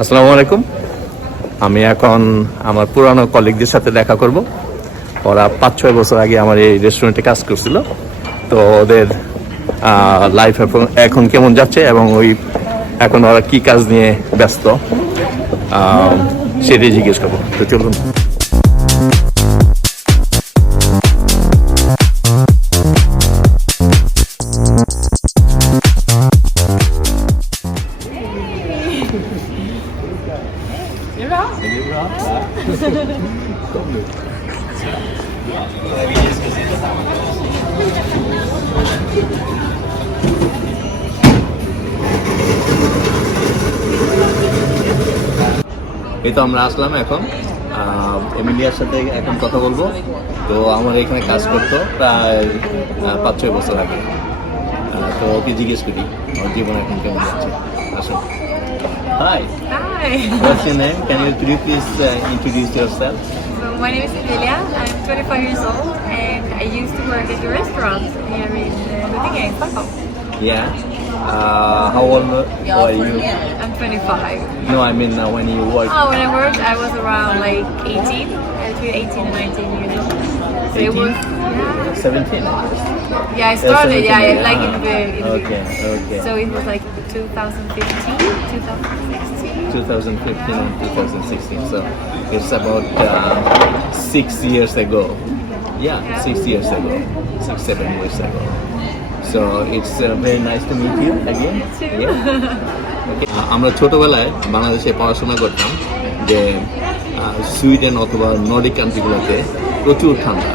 আসসালামু আলাইকুম। আমি এখন আমার পুরানো কলিগদের সাথে দেখা করব। ওরা 5-6 বছর আগে আমার এই রেস্টুরেন্টে কাজ করছিল, তো ওদের লাইফ এখন কেমন যাচ্ছে এবং এখন ওরা কি কাজ নিয়ে ব্যস্ত সেটাই জিজ্ঞেস করবো। তো চলুন। এই তো আমরা আসলাম এখন এমিলিয়ার সাথে এখন কথা বলবো। তো আমার এখানে কাজ করতো প্রায় 5-6 বছর আগে। তো ওকে জিজ্ঞেস করি ওর জীবন এখন কেমন যাচ্ছে। আসুন। Hi. Hi. What's your name? Could you please introduce yourself? So my name is Emilia. I'm 25 years old and I used to work at your restaurant here in Huddinge in Stockholm. Yeah. How old are you? I'm 25. No, I mean when you work. Oh, when I worked, I was around like 18, between 18 and 19 years old. So 18? it was 17. yeah, I started 17, like in the Okay. So it was like 2015, 2016. 2015 and 2016. So it's about 6 years ago. Yeah, 6 years ago. 6-7 years ago. So it's very nice to meet you again. Yeah. Okay. আমরা ছোটবেলায় বাংলাদেশে পড়াশোনা করতাম যে Sweden অথবা Nordic কান্ট্রিগুলোতে প্রচুর ঠান্ডা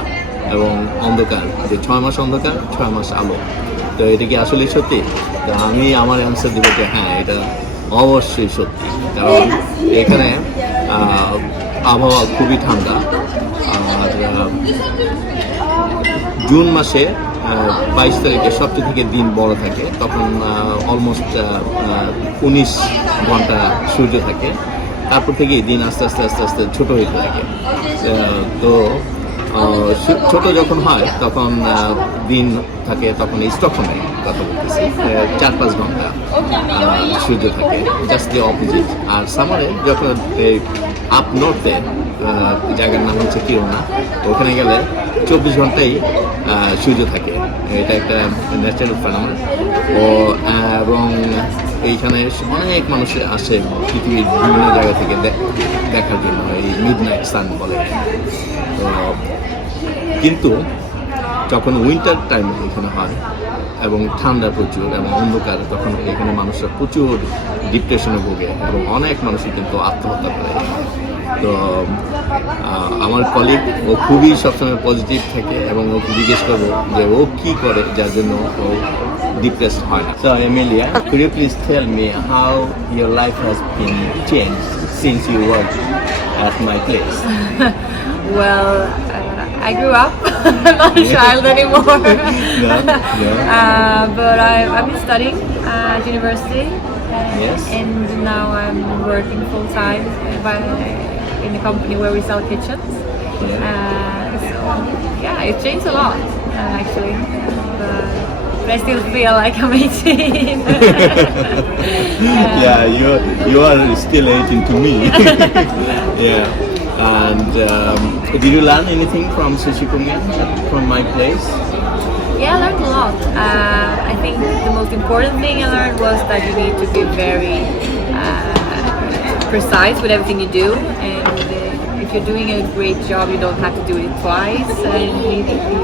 এবং অন্ধকার, যে 6 মাস অন্ধকার 6 মাস আলো। তো এটা কি আসলে সত্যি? তো আমি আমার অ্যান্সার দেবো যে হ্যাঁ, এটা অবশ্যই সত্যি। কারণ এখানে আবহাওয়া খুবই ঠান্ডা। আর জুন মাসে 22 তারিখে সবচেয়ে থেকে দিন বড় থাকে, তখন অলমোস্ট 19 ঘন্টা সূর্য থাকে। তারপর থেকে দিন আস্তে আস্তে আস্তে আস্তে ছোটো হতে থাকে। তো ছোট যখন হয় তখন দিন থাকে, তখন এই স্টকহোমে কথা বলতেছি 4-5 ঘন্টা সূর্য থাকে, জাস্ট দি অপোজিট। আর সামারে যখন আপ নর্থে জায়গার নাম হচ্ছে কিরোনা, ওখানে গেলে 24 ঘন্টাই সূর্য থাকে। এটা একটা ন্যাচারাল ফেনোমেনন। এবং এইখানে অনেক মানুষ আসে পৃথিবীর বিভিন্ন জায়গা থেকে দেখার জন্য, এই মিডনাইট সান বলে। তো কিন্তু যখন উইন্টার টাইম এখানে হয় এবং ঠান্ডা প্রচুর এবং অন্ধকার, তখন এখানে মানুষরা প্রচুর ডিপ্রেশনে ভোগে এবং অনেক মানুষই কিন্তু আত্মহত্যা করে। তো আমার কলিগ ও খুবই সবসময় পজিটিভ থাকে এবং ওকে জিজ্ঞেস করবো যে ও কী করে যার জন্য ও depressed হয় না। So Emilia, could you please tell me how your life has been changed since you worked at my place? Well, I grew up. I'm not a child anymore. But I've been studying at university. Yes. And now I'm working full time in a company where we sell kitchens. So yeah, it changed a lot actually. But I still feel like I'm 18. Yeah, you are still 18 to me. Yeah. And did you learn anything from sushi cooking from my place? Yeah, I learned a lot. I think the most important thing I learned was that you need to be very precise with everything you do, and if you're doing a great job, you don't have to do it twice. And you need to be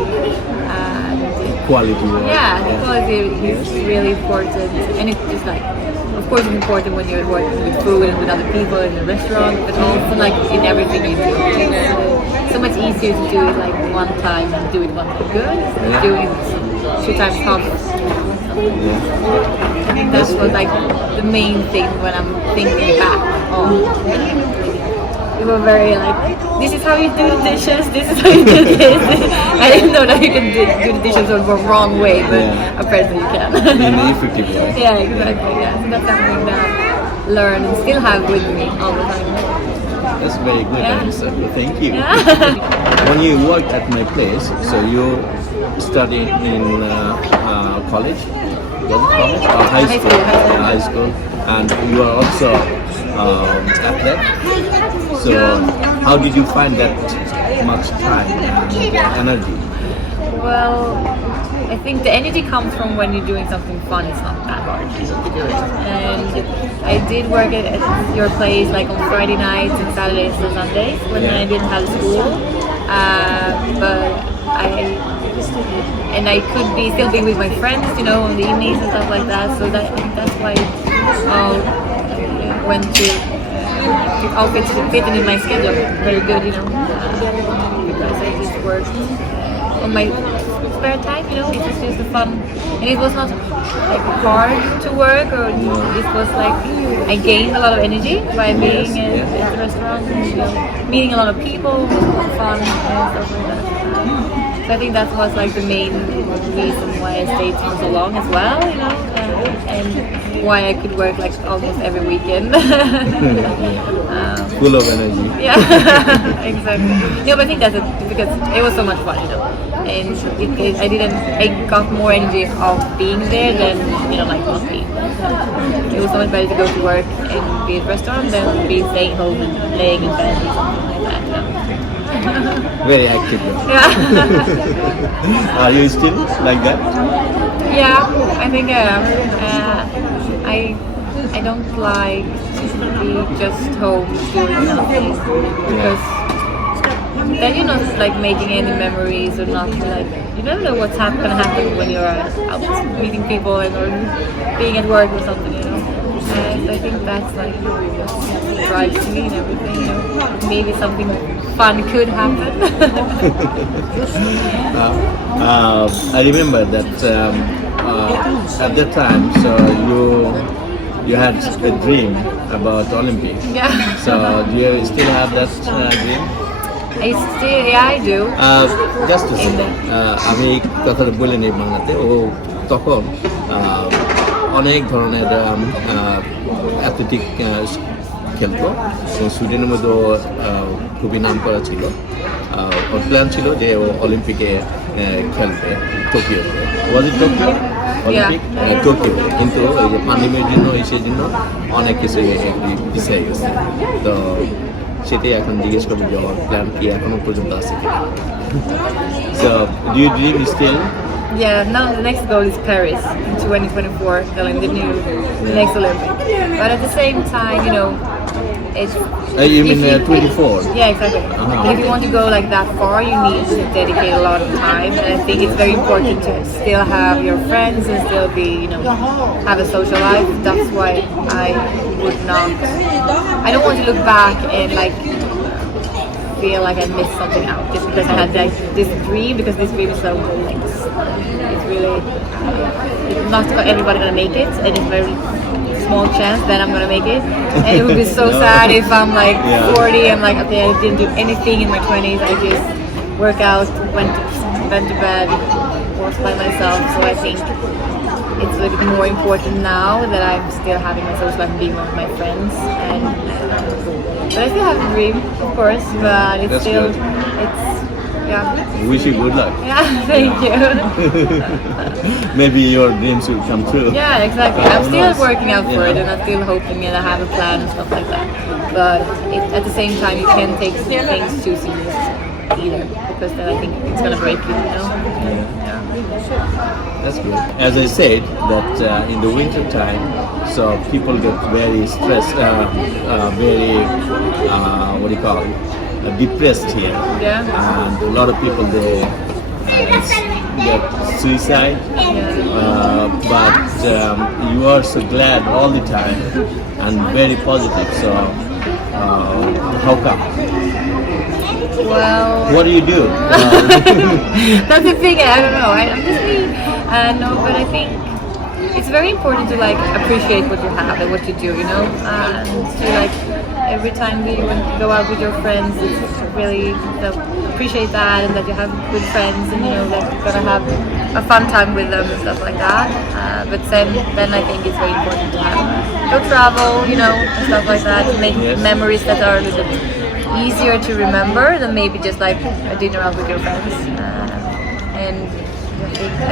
Quality. yeah, the quality is really important, and it's just like, of course, it's important when you're working with food and with other people in a restaurant, but also like in everything you do. It's so much easier to do it like one time and do it one time good, than doing it 2 times half. I think that's what like the main thing when I'm thinking back on. We were very like, this is how you do the dishes, this is how you do this. I didn't know that you can do the dishes the wrong way, but apparently you can. In an effective way. Yeah, exactly. Yeah, so that's something that I learn and still have with me all the time. That's very good answer. Thank you. Yeah. When you worked at my place, so you studied in college? Was it college or high school? High school. High school. And you are also athlete. So how did you find that much time and energy? Well, I think the energy comes from when you're doing something fun. It's not that hard to do it. And I did work at your place like on Friday nights and Saturdays and Sundays when I didn't have school. But I could still be with my friends, you know, on the evenings and stuff like that. So that's why I went to all fit in my schedule very good, you know, because I just worked on my spare time, you know. It was just fun, and it was not like hard to work, or it was like I gained a lot of energy by being at the restaurant, and, you know, meeting a lot of people, was fun and stuff like that. So I think that was like the main reason why I stayed for so long as well, you know, and why I could work like almost every weekend. Full of energy. Yeah, exactly. Yeah, but I think that's it, because it was so much fun, you know, and I got more energy of being there than, you know, like not being. It was so much better to go to work and be at a restaurant than be staying home and laying in bed or something like that, you know. Very active. Yeah. Are you still like that? Yeah, I think I am. I don't like to be just home doing nothing, because then you're not like making any memories, or not like, you never know what's gonna happen when you're out meeting people or being at work or something, you know. And I think that's like what drives me and everything, you know. Maybe something fun could happen. I remember that at that time, so you had a dream about Olympics. Yeah. So do you still have that dream? I do. Just to say, আমি কথাটা বলে নিই বাংলাতে। ও তখন অনেক ধরনের athletic খেলতো, সুইডেনের মধ্যে খুবই নাম করা ছিল। ওর প্ল্যান ছিল যে ও অলিম্পিকে খেলবে টোকিওতে। ওয়াজ ইট টোকিও? অলিম্পিক টোকিওতে, কিন্তু ওই যে পান্ডেমিকের জন্য সেই জন্য অনেক কিছু পিছিয়ে গেছে। তো সেটাই এখন জিজ্ঞেস করবো যে ওর প্ল্যান কি এখনো পর্যন্ত আছে কিনা। So do you dream still? Yeah, now the next goal is Paris in 2024, the next Olympics. But at the same time, you know, it's... You mean 24? Yeah, exactly. If you want to go like that far, you need to dedicate a lot of time, and I think it's very important to still have your friends and still be, you know, have a social life. That's why I would not... I don't want to look back and like feel like I missed something out just because I had like this dream, because this dream is so like it's really it's not everybody gonna make it, and it's very small chance that I'm gonna make it, and it would be so sad if I'm like 40, I'm like, okay, I didn't do anything in my 20s, I just work out, went to bed, was by myself. So I think it's a little bit more important now that I'm still having my social life and being with my friends, and but I still have a dream, of course, but it's That's still, good. it's, yeah. Wish you good luck. Yeah, thank you. Maybe your dreams will come true. Yeah, exactly. I'm still working out for it, and I'm still hoping, and I have a plan and stuff like that. But at the same time, you can't take things too serious either, because then I think it's gonna break you, you know? Yeah. That's good. As I said, that in the winter time, so people get very stressed, very, what do you call it, depressed here. Yeah. And a lot of people, they get suicide. But you are so glad all the time and very positive. So how come? Well, What do you do? that's the thing. I don't know. I'm just me. No, but I think it's very important to like appreciate what you have and what you do. You know, and to like every time you go out with your friends, it's really appreciate that, and that you have good friends, and you know that you're gonna have a fun time with them and stuff like that. But then I think it's very important to have go travel, you know, and stuff like that, to make memories that are a little bit easier to remember than maybe just like a dinner out with your friends. And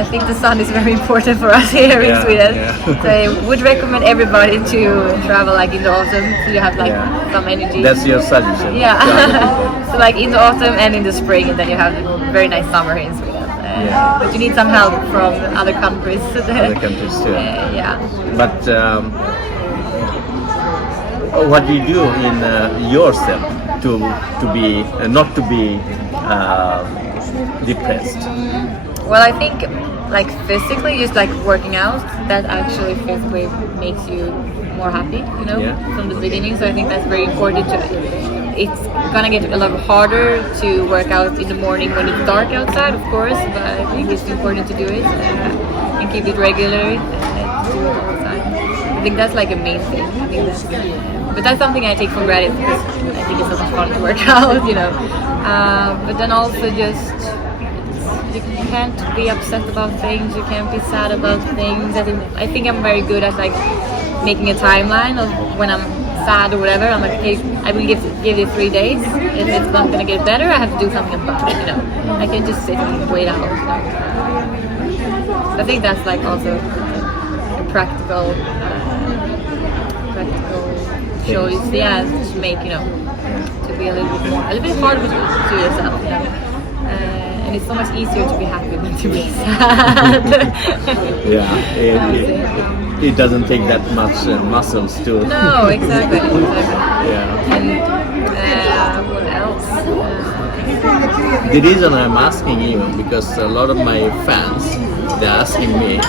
I think the sun is very important for us here in Yeah, Sweden. yeah. So I would recommend everybody to travel like in the autumn, so you have like Yeah. some energy. That's your suggestion. to other Yeah. people. So like in the autumn and in the spring, and then you have a very nice summer here in Sweden. Yeah. But you need some help from other countries. Other countries too. Yeah. But what do you do in yourself to be not to be depressed? Well, I think like physically, just like working out, that actually physically makes you more happy, you know, Yeah. from the beginning. So I think that's very important. It's gonna get a lot harder to work out in the morning when it's dark outside, of course, but I think it's important to do it and keep it regular and do it all the time. I think that's like a main thing. I think that's, but that's something I take for granted because I think it's so much fun to work out, you know. But then also just you can't be upset about things. You can't be sad about things. I think I'm very good at like making a timeline of when I'm sad or whatever. I'm like, okay, I will give it 3 days. If it's not gonna get better, I have to do something about it. You know, I can't just sit and wait out. You know? I think that's like also a practical choice. Yeah, to make, you know, to be a little bit hard to yourself. You know. And it's so much easier to be happy than to be sad. Yeah, it doesn't take that much muscles to. No, exactly. Yeah. And what else? The reason I'm asking you because a lot of my fans they're asking me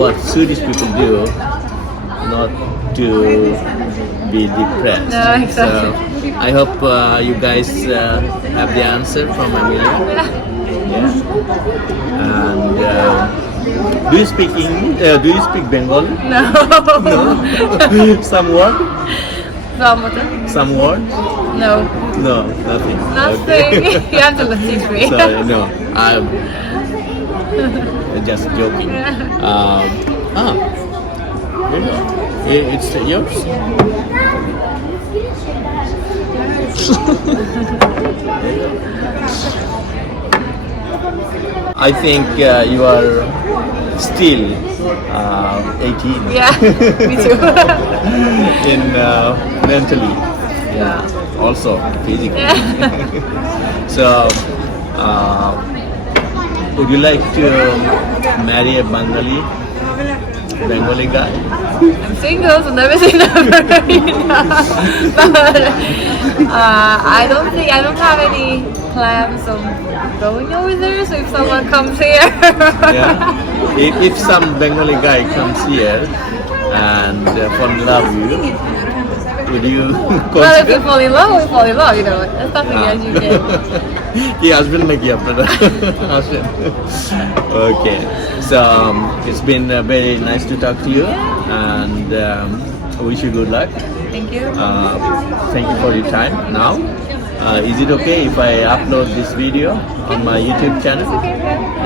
what Swedish people do not to be depressed. No, exactly. So I hope you guys have the answer from Amelia. Yeah. And do you speak English? Do you speak Bengali? No. No. Some word? Some word? No. No, nothing. Nothing. Okay. You have to teach me. Sorry, no, I'm just joking. It's yours. I think you are still 18. Yeah, me too. In mentally, Yeah. also physically. Yeah. So, would you like to marry a Bengali guy? I'm single, so never say never. You know? But I don't have any plans of going over there. So if someone comes here, Yeah. If some Bengali guy comes here and fall in love with you, would you well, if we consider? fall in love, we fall in love. You know, that's something that you can. কি আসবেন নাকি আপনারা আসেন okay so it's been very nice to talk to you and wish you good luck. Thank you. Thank you for your time. Now is it okay if I upload this video on my YouTube channel?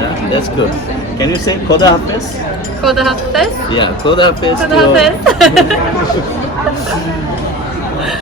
Yeah, that's good. Can you say Khoda Hafiz? Khoda Hafiz. Yeah, Khoda Hafiz. Khoda Hafiz.